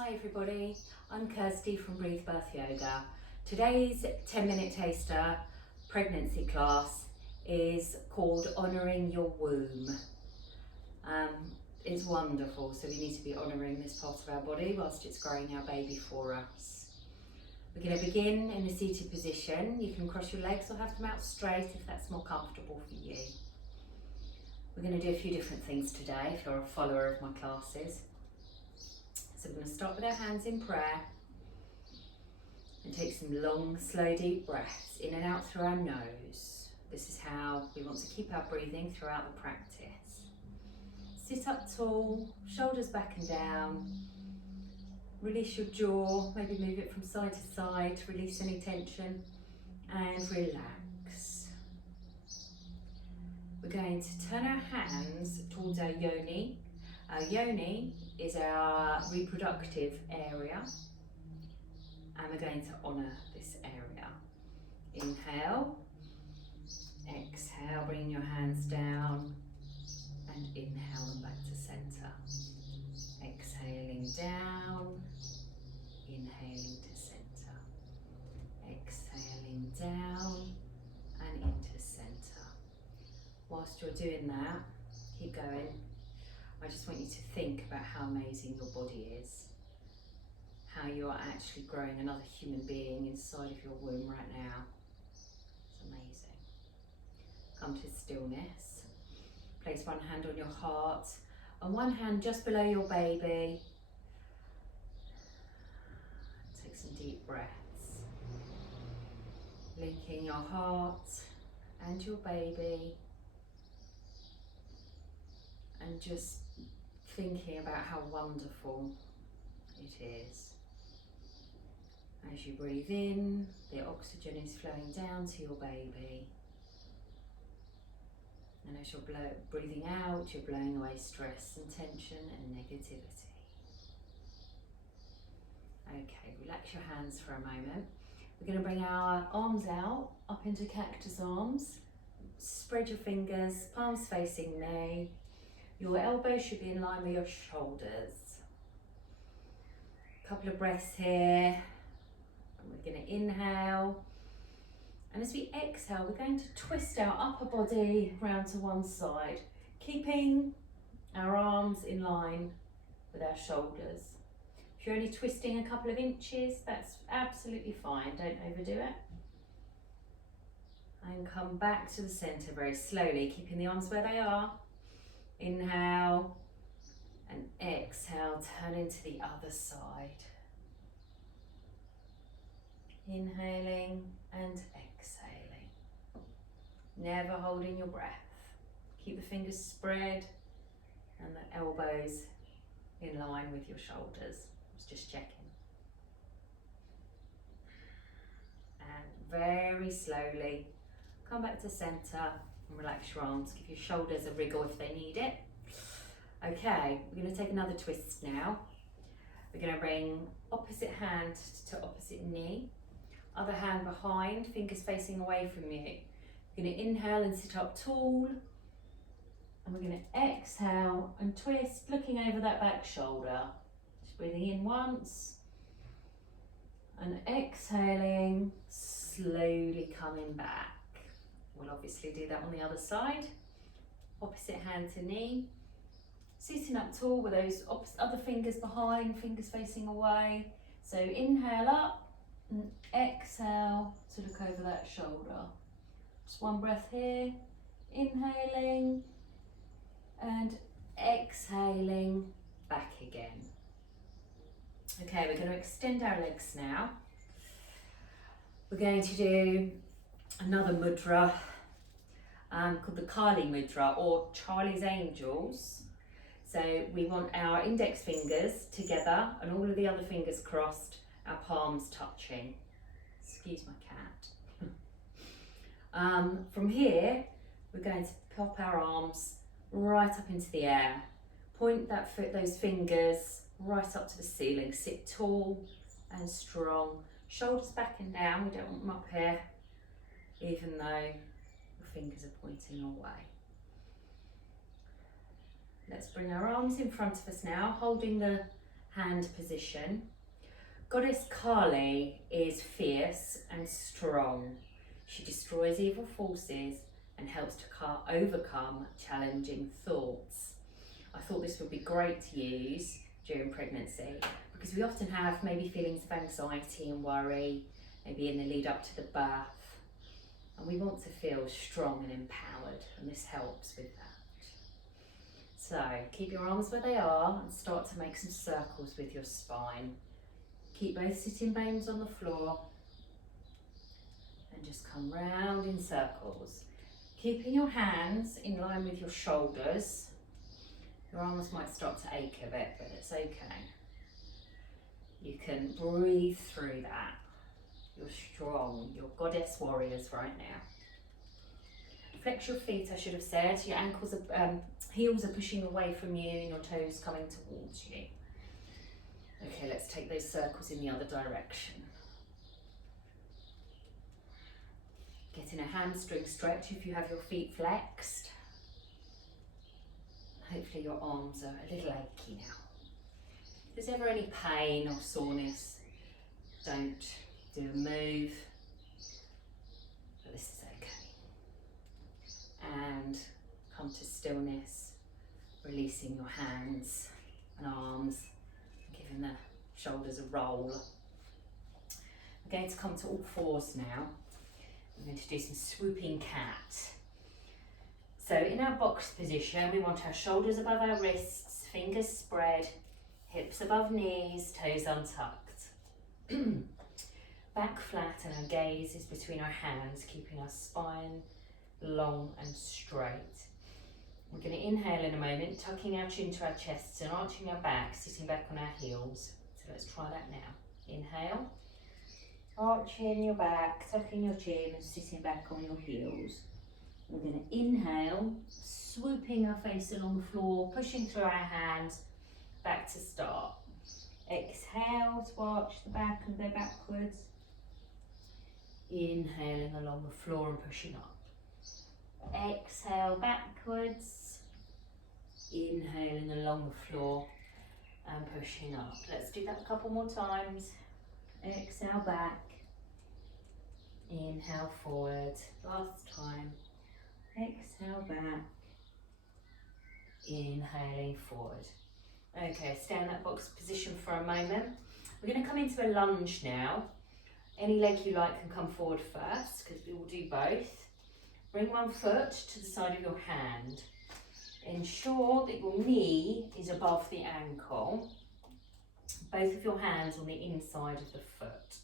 Hi everybody, I'm Kirsty from Breathe Birth Yoga. Today's 10-minute taster pregnancy class is called Honouring Your Womb. It's wonderful, so we need to be honouring this part of our body whilst it's growing our baby for us. We're going to begin in a seated position. You can cross your legs or have them out straight if that's more comfortable for you. We're going to do a few different things today if you're a follower of my classes. So we're going to start with our hands in prayer and take some long, slow, deep breaths in and out through our nose. This is how we want to keep our breathing throughout the practice. Sit up tall, shoulders back and down. Release your jaw, maybe move it from side to side, release any tension and relax. We're going to turn our hands towards our yoni. Our yoni is our reproductive area, and we're going to honour this area. Inhale, exhale, bringing your hands down, and inhale them back to centre. Exhaling down, inhaling to centre. Exhaling down and into centre. Whilst you're doing that, keep going. I just want you to think about how amazing your body is, how you are actually growing another human being inside of your womb right now. It's amazing. Come to stillness. Place one hand on your heart and one hand just below your baby. Take some deep breaths. Linking your heart and your baby. And just thinking about how wonderful it is. As you breathe in, the oxygen is flowing down to your baby. And as you're breathing out, you're blowing away stress and tension and negativity. Okay, relax your hands for a moment. We're going to bring our arms out, up into cactus arms. Spread your fingers, palms facing me. Your elbows should be in line with your shoulders. A couple of breaths here. And we're going to inhale. And as we exhale, we're going to twist our upper body round to one side, keeping our arms in line with our shoulders. If you're only twisting a couple of inches, that's absolutely fine. Don't overdo it. And come back to the centre very slowly, keeping the arms where they are. Inhale and exhale, turn into the other side. Inhaling and exhaling. Never holding your breath. Keep the fingers spread and the elbows in line with your shoulders. I was just checking. And very slowly come back to centre. And relax your arms, give your shoulders a wriggle if they need it. Okay, we're going to take another twist now. We're going to bring opposite hand to opposite knee, other hand behind, fingers facing away from you. We're going to inhale and sit up tall, and we're going to exhale and twist, looking over that back shoulder. Just breathing in once, and exhaling, slowly coming back. We'll obviously do that on the other side. Opposite hand to knee. Sitting up tall with those other fingers behind, fingers facing away. So inhale up and exhale to look over that shoulder. Just one breath here. Inhaling and exhaling back again. Okay, we're going to extend our legs now. We're going to do another mudra called the Kali Mudra, or Charlie's Angels. So we want our index fingers together and all of the other fingers crossed, our palms touching. Excuse my cat. From here, we're going to pop our arms right up into the air. Point those fingers right up to the ceiling. Sit tall and strong. Shoulders back and down. We don't want them up here, even though the fingers are pointing away. Let's bring our arms in front of us now, holding the hand position. Goddess Kali is fierce and strong. She destroys evil forces and helps to overcome challenging thoughts. I thought this would be great to use during pregnancy because we often have maybe feelings of anxiety and worry, maybe in the lead up to the birth, and we want to feel strong and empowered, and this helps with that. So keep your arms where they are and start to make some circles with your spine. Keep both sitting bones on the floor and just come round in circles. Keeping your hands in line with your shoulders. Your arms might start to ache a bit, but it's okay. You can breathe through that. You're strong, you're goddess warriors right now. Flex your feet, I should have said. Your ankles are, heels are pushing away from you and your toes coming towards you. Okay, let's take those circles in the other direction. Getting a hamstring stretch if you have your feet flexed. Hopefully your arms are a little achy now. If there's ever any pain or soreness, don't do a move, but this is okay. And come to stillness, releasing your hands and arms, giving the shoulders a roll. We're going to come to all fours now. We're going to do some swooping cat. So in our box position, we want our shoulders above our wrists, fingers spread, hips above knees, toes untucked. Back flat and our gaze is between our hands, keeping our spine long and straight. We're going to inhale in a moment, tucking our chin to our chests and arching our back, sitting back on our heels. So let's try that now. Inhale, arching your back, tucking your chin and sitting back on your heels. We're going to inhale, swooping our face along the floor, pushing through our hands, back to start. Exhale to arch the back and go backwards. Inhaling along the floor and pushing up. Exhale backwards. Inhaling along the floor and pushing up. Let's do that a couple more times. Exhale back. Inhale forward. Last time. Exhale back. Inhaling forward. Okay, stay in that box position for a moment. We're going to come into a lunge now. Any leg you like can come forward first because we will do both. Bring one foot to the side of your hand. Ensure that your knee is above the ankle. Both of your hands on the inside of the foot.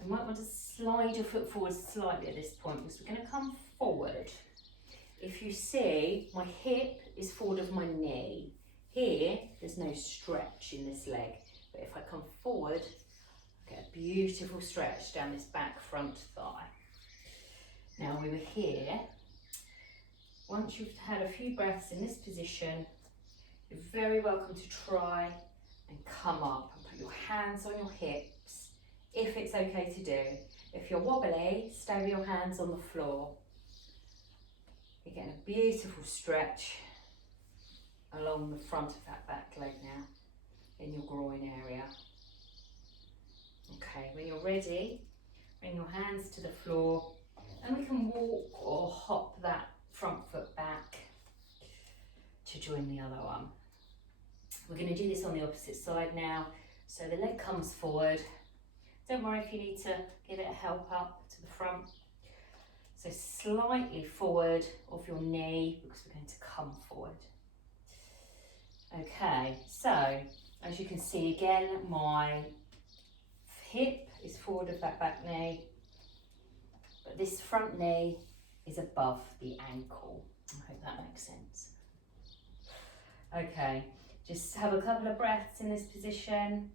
You might want to slide your foot forward slightly at this point because we're going to come forward. If you see, my hip is forward of my knee. Here, there's no stretch in this leg, but if I come forward, I get a beautiful stretch down this back front thigh. Now we were here. Once you've had a few breaths in this position, you're very welcome to try and come up and put your hands on your hips, if it's okay to do. If you're wobbly, stay with your hands on the floor. You're getting a beautiful stretch along the front of that back leg now, in your groin area. Okay, when you're ready, bring your hands to the floor and we can walk or hop that front foot back to join the other one. We're going to do this on the opposite side now. So the leg comes forward. Don't worry if you need to give it a help up to the front. So slightly forward of your knee because we're going to come forward. Okay, so as you can see again, my hip is forward of that back knee, but this front knee is above the ankle. I hope that makes sense. Okay, just have a couple of breaths in this position,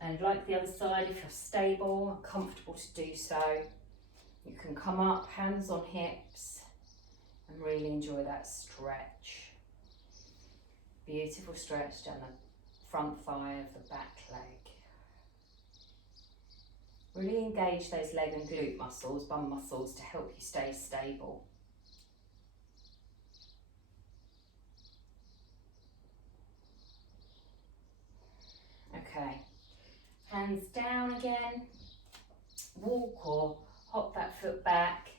and like the other side, if you're stable and comfortable to do so, you can come up, hands on hips, and really enjoy that stretch. Beautiful stretch down the front thigh of the back leg. Really engage those leg and glute muscles, bum muscles, to help you stay stable. Okay, hands down again, walk or hop that foot back,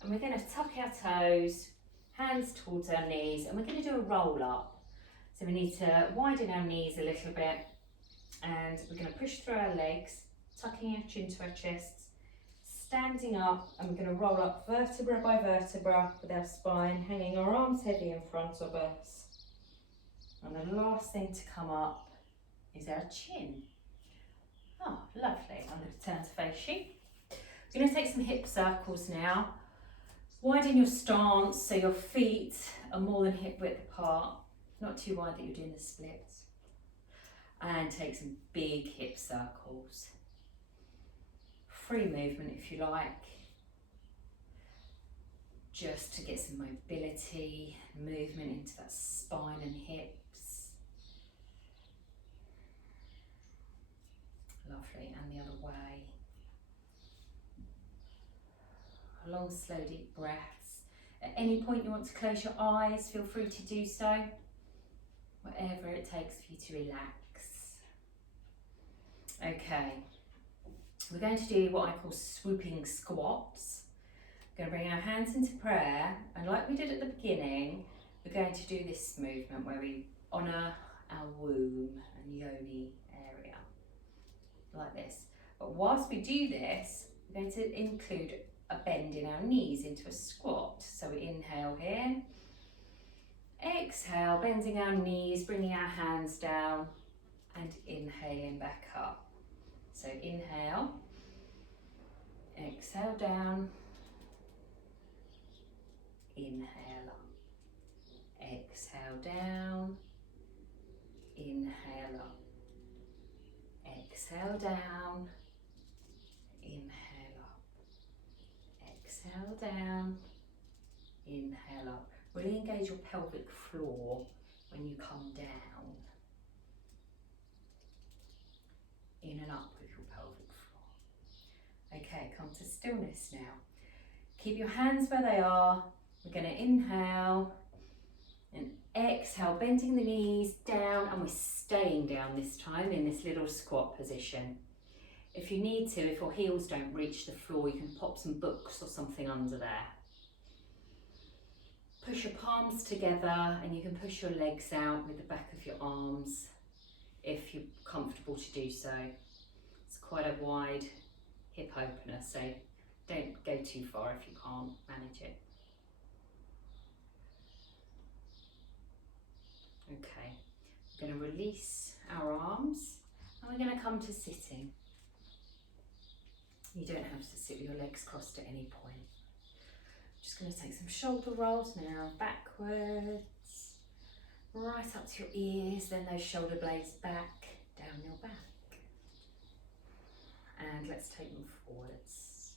and we're going to tuck our toes, hands towards our knees, and we're going to do a roll up. So we need to widen our knees a little bit, and we're going to push through our legs, tucking our chin to our chests, standing up, and we're going to roll up vertebra by vertebra with our spine, hanging our arms heavy in front of us. And the last thing to come up is our chin. Oh, lovely. I'm going to turn to face you. We're going to take some hip circles now. Widen your stance so your feet are more than hip width apart, not too wide that you're doing the splits. And take some big hip circles. Free movement if you like, just to get some mobility, movement into that spine and hips. Lovely, and the other way. Long, slow, deep breaths. At any point you want to close your eyes, feel free to do so. Whatever it takes for you to relax. Okay, we're going to do what I call swooping squats. We're going to bring our hands into prayer, and like we did at the beginning, we're going to do this movement where we honour our womb and yoni area, like this. But whilst we do this, we're going to include a bend in our knees into a squat. So we inhale here, exhale, bending our knees, bringing our hands down, and inhaling back up. So inhale, exhale down, inhale up, exhale down, inhale up, exhale down, inhale up, exhale down, inhale up. Really engage your pelvic floor when you come down. In and up with your pelvic floor. Okay, come to stillness now. Keep your hands where they are. We're going to inhale and exhale, bending the knees down, and we're staying down this time in this little squat position. If you need to, if your heels don't reach the floor, you can pop some books or something under there. Push your palms together, and you can push your legs out with the back of your arms if you're comfortable to do so. It's quite a wide hip opener, so don't go too far if you can't manage it. Okay, we're going to release our arms, and we're going to come to sitting. You don't have to sit with your legs crossed at any point. Just going to take some shoulder rolls now, backwards, right up to your ears, then those shoulder blades back, down your back. And let's take them forwards.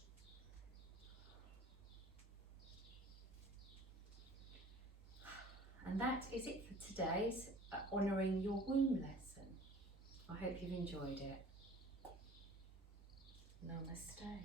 And that is it for today's Honouring Your Womb lesson. I hope you've enjoyed it. Namaste.